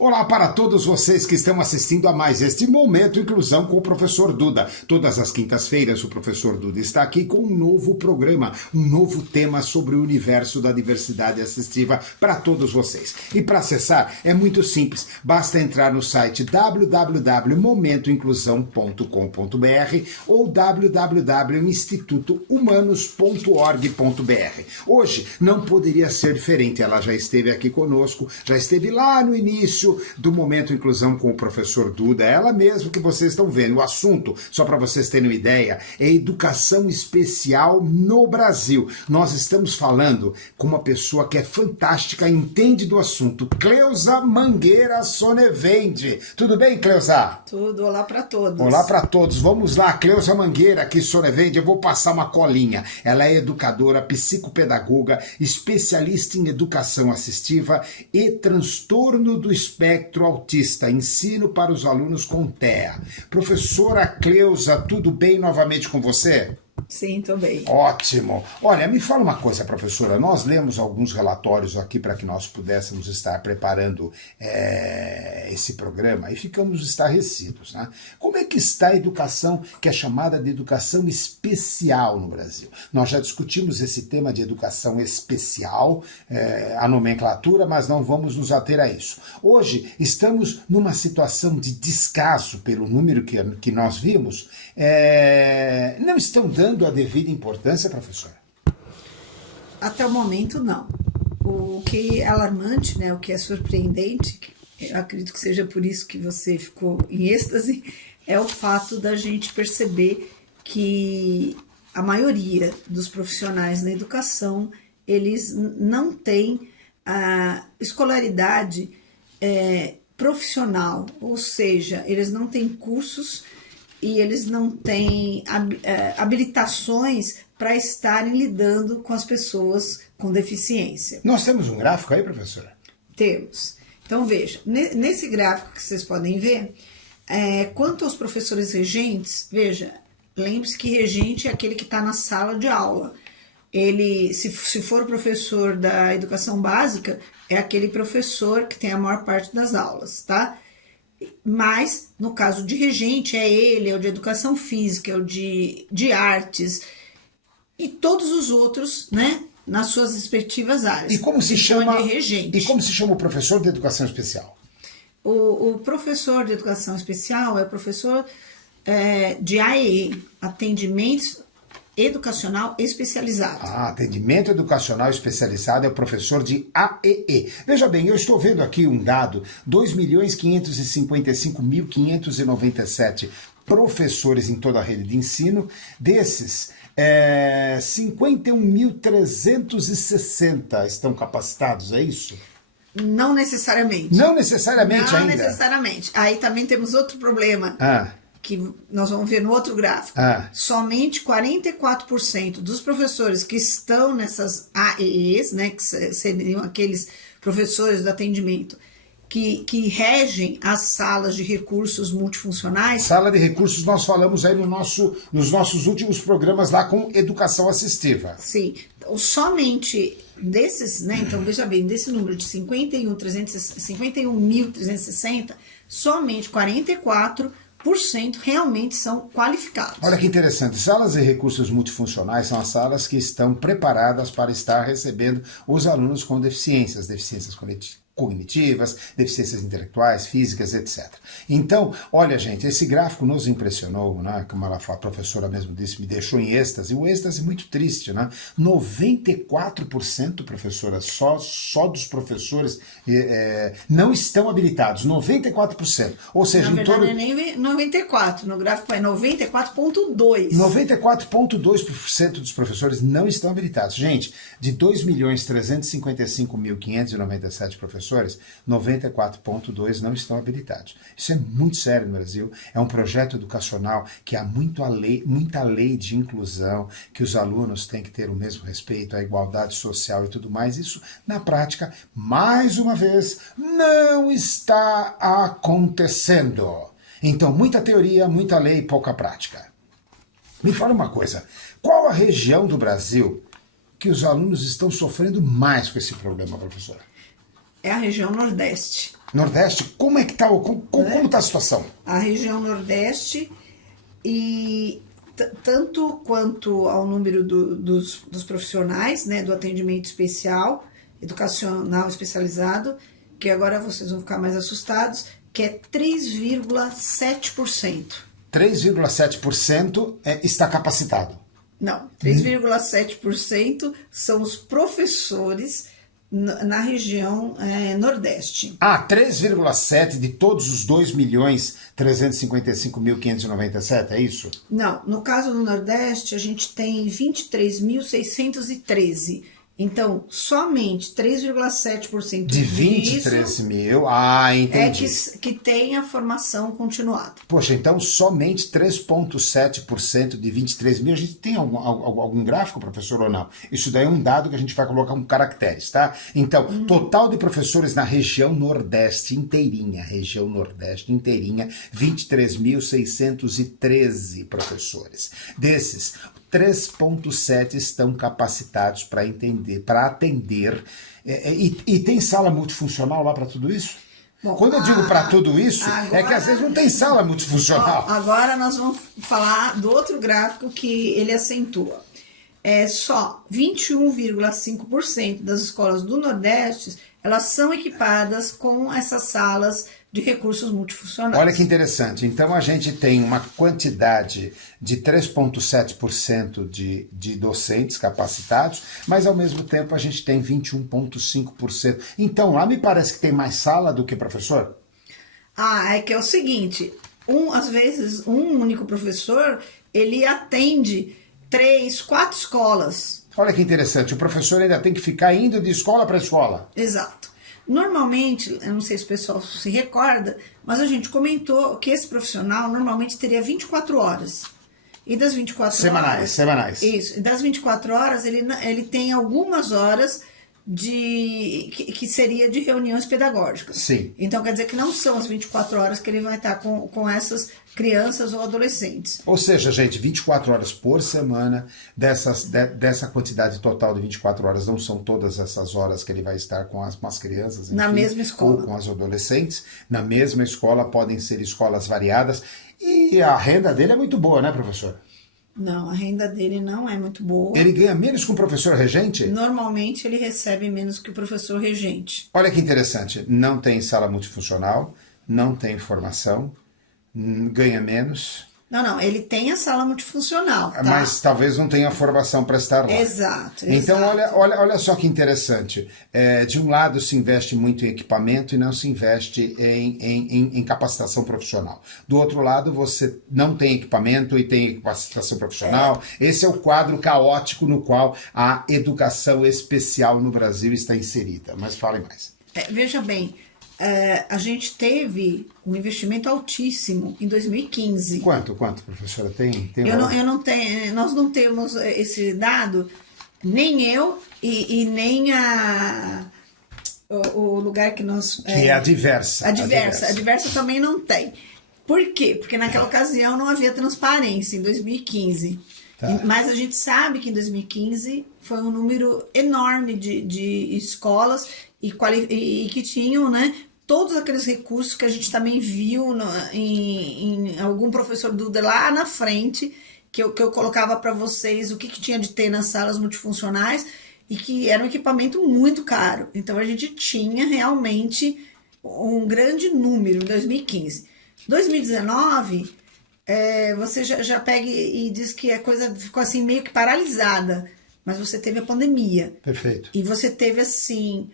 Olá para todos vocês que estão assistindo a mais este Momento Inclusão com o professor Duda. Todas as quintas-feiras o professor Duda está aqui com um novo programa, um novo tema sobre o universo da diversidade assistiva para todos vocês. E para acessar é muito simples, basta entrar no site www.momentoinclusão.com.br ou www.institutohumanos.org.br. Hoje não poderia ser diferente, ela já esteve aqui conosco, já esteve lá no início do Momento Inclusão com o professor Duda, ela mesmo que vocês estão vendo. O assunto, só para vocês terem uma ideia, é educação especial no Brasil. Nós estamos falando com uma pessoa que é fantástica, entende do assunto, Cleusa Mangueira Sonevende. Tudo bem, Cleusa? Tudo, olá para todos. Olá para todos, vamos lá, Cleusa Mangueira aqui, Sonevende, eu vou passar uma colinha. Ela é educadora, psicopedagoga, especialista em educação assistiva e transtorno do espectro autista, ensino para os alunos com TEA. Professora Cleusa, tudo bem novamente com você? Sim, estou bem. Ótimo. Olha, me fala uma coisa, professora. Nós lemos alguns relatórios aqui para que nós pudéssemos estar preparando esse programa e ficamos estarrecidos, né? Como é que está a educação que é chamada de educação especial no Brasil? Nós já discutimos esse tema de educação especial, a nomenclatura, mas não vamos nos ater a isso. Hoje estamos numa situação de descaso pelo número que nós vimos. Não estão dando a devida importância, professora? Até o momento, não. O que é alarmante, né, o que é surpreendente, eu acredito que seja por isso que você ficou em êxtase, é o fato da gente perceber que a maioria dos profissionais na educação, eles não têm a escolaridade profissional, ou seja, eles não têm cursos e eles não têm habilitações para estarem lidando com as pessoas com deficiência. Nós temos um gráfico aí, professora? Temos. Então, veja, nesse gráfico que vocês podem ver, quanto aos professores regentes, veja, lembre-se que regente é aquele que está na sala de aula. Ele, se for o professor da educação básica, é aquele professor que tem a maior parte das aulas, tá? Mas, no caso de regente, é o de educação física, é o de artes e todos os outros, né, nas suas respectivas áreas. E como se chama de regente. E como se chama o professor de educação especial? O professor de educação especial é o professor de AEE, Atendimento Educacional Especializado. Atendimento Educacional Especializado é o professor de AEE. Veja bem, eu estou vendo aqui um dado, 2.555.597 professores em toda a rede de ensino, desses 51.360 estão capacitados, é isso? Não necessariamente. Não necessariamente ainda? Não necessariamente. Aí também temos outro problema. Que nós vamos ver no outro gráfico. Somente 44% dos professores que estão nessas AEEs, né, que seriam aqueles professores do atendimento, que regem as salas de recursos multifuncionais. Sala de recursos nós falamos aí nos nossos últimos programas lá com educação assistiva. Sim, somente desses, né, então veja bem, desse número de 51.360, somente 44% realmente são qualificados. Olha que interessante, salas de recursos multifuncionais são as salas que estão preparadas para estar recebendo os alunos com deficiências cognitivas, deficiências intelectuais, físicas, etc. Então, olha gente, esse gráfico nos impressionou, né? Como a professora mesmo disse, me deixou em êxtase, um êxtase muito triste, né? 94%, professora, só dos professores não estão habilitados, 94%, ou seja, na verdade, não é nem 94%, no gráfico é 94,2%. 94,2% dos professores não estão habilitados. Gente, de 2.355.597 professores, 94,2% não estão habilitados. Isso é muito sério no Brasil, é um projeto educacional que há muita lei de inclusão, que os alunos têm que ter o mesmo respeito, a igualdade social e tudo mais. Isso, na prática, mais uma vez, não está acontecendo. Então, muita teoria, muita lei e pouca prática. Me fala uma coisa, qual a região do Brasil que os alunos estão sofrendo mais com esse problema, professora? É a região Nordeste. Nordeste, como é que está como tá a situação? A região Nordeste e tanto quanto ao número dos profissionais, né, do atendimento especial, educacional especializado, que agora vocês vão ficar mais assustados, que é 3,7%. 3,7% está capacitado. Não, 3,7% são os professores na região Nordeste. 3,7% de todos os 2.355.597, é isso? Não, no caso do Nordeste, a gente tem 23.613. Então, somente 3,7% de 23 mil, entendi. Que tem a formação continuada. Poxa, então somente 3,7% de 23 mil, a gente tem algum gráfico, professor, ou não? Isso daí é um dado que a gente vai colocar com caracteres, tá? Então, total de professores na região Nordeste inteirinha, 23.613 professores. Desses, 3,7 estão capacitados para atender. E tem sala multifuncional lá para tudo isso? Bom, quando eu digo para tudo isso, agora, é que às vezes não tem sala multifuncional. Agora nós vamos falar do outro gráfico que ele acentua. Só 21,5% das escolas do Nordeste, elas são equipadas com essas salas de recursos multifuncionais. Olha que interessante. Então a gente tem uma quantidade de 3,7% de docentes capacitados, mas ao mesmo tempo a gente tem 21,5%. Então lá me parece que tem mais sala do que professor? É que é o seguinte, às vezes um único professor, ele atende 3, 4 escolas. Olha que interessante, o professor ainda tem que ficar indo de escola para escola. Exato. Normalmente, eu não sei se o pessoal se recorda, mas a gente comentou que esse profissional normalmente teria 24 horas. E das 24 horas... Semanais. Isso. E das 24 horas, ele tem algumas horas que seria de reuniões pedagógicas. Sim. Então, quer dizer que não são as 24 horas que ele vai estar com essas crianças ou adolescentes. Ou seja, gente, 24 horas por semana, dessa quantidade total de 24 horas, não são todas essas horas que ele vai estar com as crianças, enfim, na mesma escola. Ou com as adolescentes, na mesma escola, podem ser escolas variadas, e a renda dele é muito boa, né, professor? Não, a renda dele não é muito boa. Ele ganha menos que o professor regente? Normalmente ele recebe menos que o professor regente. Olha que interessante, não tem sala multifuncional, não tem formação, ganha menos. Não, ele tem a sala multifuncional, tá? Mas talvez não tenha formação para estar lá. Exato. Então, olha só que interessante. De um lado se investe muito em equipamento e não se investe em capacitação profissional. Do outro lado, você não tem equipamento e tem capacitação profissional. Esse é o quadro caótico no qual a educação especial no Brasil está inserida. Mas fale mais. Veja bem, a gente teve um investimento altíssimo em 2015. Quanto, professora? Tem eu não tenho, nós não temos esse dado, nem eu e nem o lugar que nós... Que é a Diversa. A Diversa também não tem. Por quê? Porque naquela ocasião não havia transparência, em 2015. Tá. Mas a gente sabe que em 2015 foi um número enorme de escolas e que tinham, né, todos aqueles recursos que a gente também viu em algum professor Duda lá na frente, que eu colocava para vocês o que tinha de ter nas salas multifuncionais e que era um equipamento muito caro. Então a gente tinha realmente um grande número em 2015. 2019, você já pega e diz que a coisa ficou assim meio que paralisada, mas você teve a pandemia. Perfeito. E você teve assim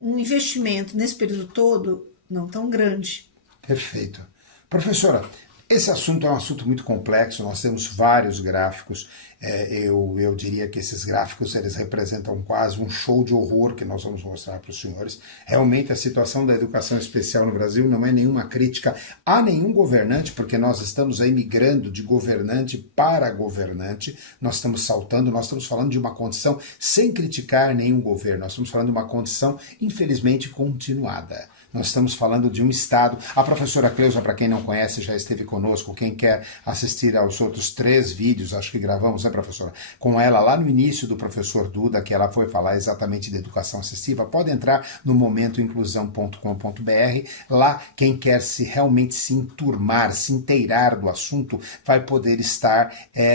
um investimento nesse período todo não tão grande. Perfeito. Professora, esse assunto é um assunto muito complexo, nós temos vários gráficos, eu diria que esses gráficos eles representam quase um show de horror que nós vamos mostrar para os senhores. Realmente a situação da educação especial no Brasil não é nenhuma crítica a nenhum governante, porque nós estamos aí migrando de governante para governante, nós estamos saltando, nós estamos falando de uma condição sem criticar nenhum governo, nós estamos falando de uma condição infelizmente continuada. nós estamos falando de um estado. A professora Cleusa, para quem não conhece, já esteve conosco. Quem quer assistir aos outros 3 vídeos, acho que gravamos, né, professora? Com ela lá no início do professor Duda, que ela foi falar exatamente de educação assistiva, pode entrar no momentoinclusão.com.br. Lá, quem quer realmente se enturmar, se inteirar do assunto, vai poder estar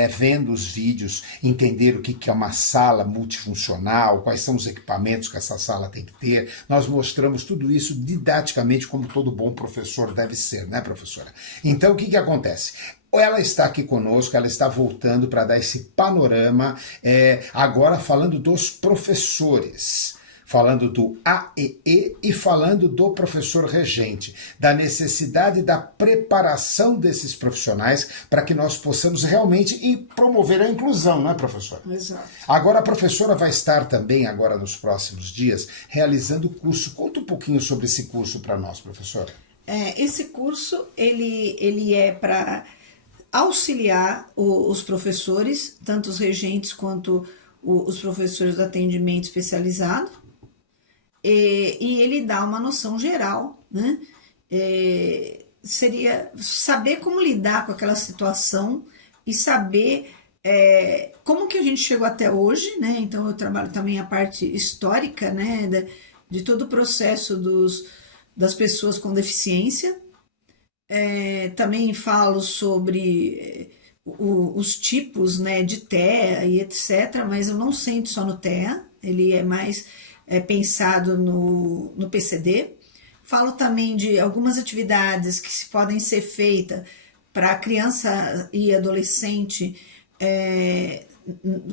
vendo os vídeos, entender o que é uma sala multifuncional, quais são os equipamentos que essa sala tem que ter. Nós mostramos tudo isso didaticamente, como todo bom professor deve ser, né, professora? Então, o que acontece? Ela está aqui conosco, ela está voltando para dar esse panorama, agora falando dos professores, falando do AEE e falando do professor regente, da necessidade da preparação desses profissionais para que nós possamos realmente promover a inclusão, não é, professora? Exato. Agora a professora vai estar também, agora nos próximos dias, realizando o curso. Conta um pouquinho sobre esse curso para nós, professora. Esse curso, ele é para auxiliar os professores, tanto os regentes quanto os professores do atendimento especializado, e ele dá uma noção geral, né? Seria saber como lidar com aquela situação e saber como que a gente chegou até hoje, né? Então eu trabalho também a parte histórica, né, de todo o processo das pessoas com deficiência. Também falo sobre os tipos, né, de TEA e etc., mas eu não sento só no TEA, ele é mais pensado no PCD. Falo também de algumas atividades que podem ser feitas para criança e adolescente,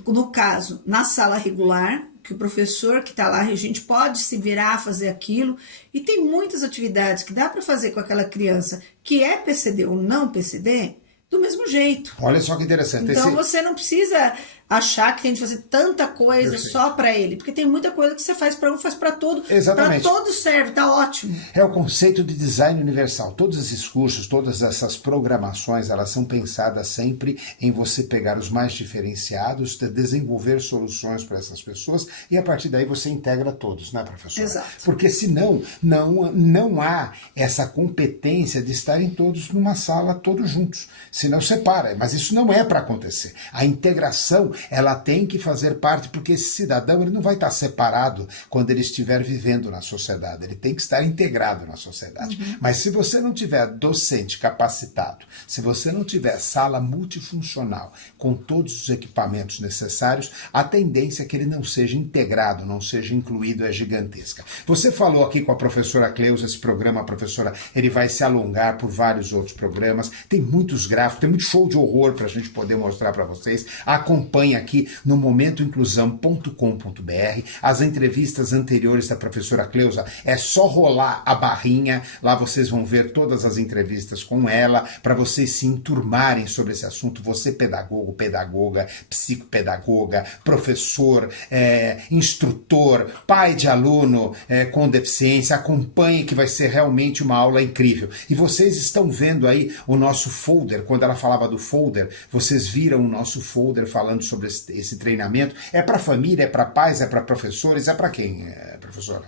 no caso, na sala regular, que o professor que está lá, a gente pode se virar a fazer aquilo, e tem muitas atividades que dá para fazer com aquela criança que é PCD ou não PCD, do mesmo jeito. Olha só que interessante. Então você não precisa achar que tem de fazer tanta coisa Perfeito. Só para ele, porque tem muita coisa que você faz para um, faz para todo. Exatamente. Para todos serve, tá ótimo. É o conceito de design universal. Todos esses cursos, todas essas programações, elas são pensadas sempre em você pegar os mais diferenciados, desenvolver soluções para essas pessoas e a partir daí você integra todos, né, professora? Exato. Porque senão não há essa competência de estarem todos numa sala, todos juntos. Senão separa, mas isso não é para acontecer. A integração, ela tem que fazer parte, porque esse cidadão ele não vai estar separado quando ele estiver vivendo na sociedade, ele tem que estar integrado na sociedade. Mas se você não tiver docente capacitado, se você não tiver sala multifuncional com todos os equipamentos necessários, a tendência é que ele não seja integrado, não seja incluído, é gigantesca. Você falou aqui com a professora Cleusa, esse programa, professora, ele vai se alongar por vários outros programas, tem muitos gráficos, tem muito show de horror para a gente poder mostrar para vocês. Acompanhe aqui no momentoinclusão.com.br as entrevistas anteriores da professora Cleusa. É só rolar a barrinha, lá vocês vão ver todas as entrevistas com ela, para vocês se enturmarem sobre esse assunto. Você pedagogo, pedagoga, psicopedagoga, professor, instrutor, pai de aluno com deficiência, acompanhe que vai ser realmente uma aula incrível. E vocês estão vendo aí o nosso folder, quando ela falava do folder, vocês viram o nosso folder falando sobre esse treinamento. É para família, é para pais, é para professores, é para quem, professora?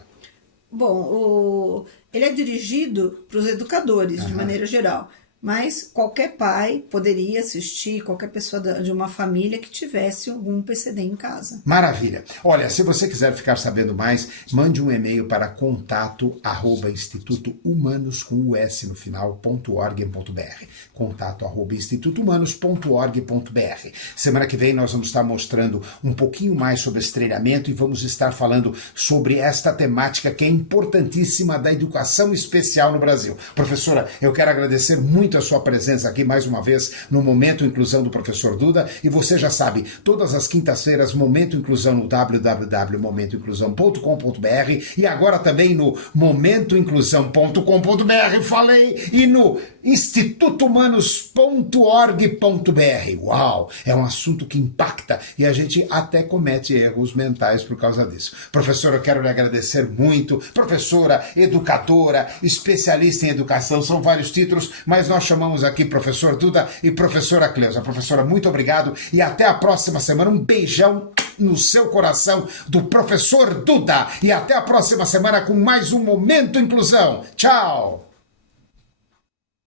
Bom, ele é dirigido para os educadores, de maneira geral. Mas qualquer pai poderia assistir, qualquer pessoa de uma família que tivesse algum PCD em casa. Maravilha. Olha, se você quiser ficar sabendo mais, mande um e-mail para contato@institutohumanos, com o S no final, .org.br. contato@institutohumanos.org.br. Semana que vem nós vamos estar mostrando um pouquinho mais sobre esse treinamento e vamos estar falando sobre esta temática que é importantíssima da educação especial no Brasil. Professora, eu quero agradecer muito a sua presença aqui mais uma vez no Momento Inclusão do Professor Duda, e você já sabe, todas as quintas-feiras, Momento Inclusão no www.momentoinclusão.com.br e agora também no momentoinclusão.com.br, falei, e no institutohumanos.org.br. Uau, é um assunto que impacta e a gente até comete erros mentais por causa disso. Professora, eu quero lhe agradecer muito. Professora, educadora, especialista em educação, são vários títulos, mas nós chamamos aqui professor Duda e professora Cleusa. Professora, muito obrigado e até a próxima semana. Um beijão no seu coração do professor Duda. E até a próxima semana com mais um Momento Inclusão. Tchau!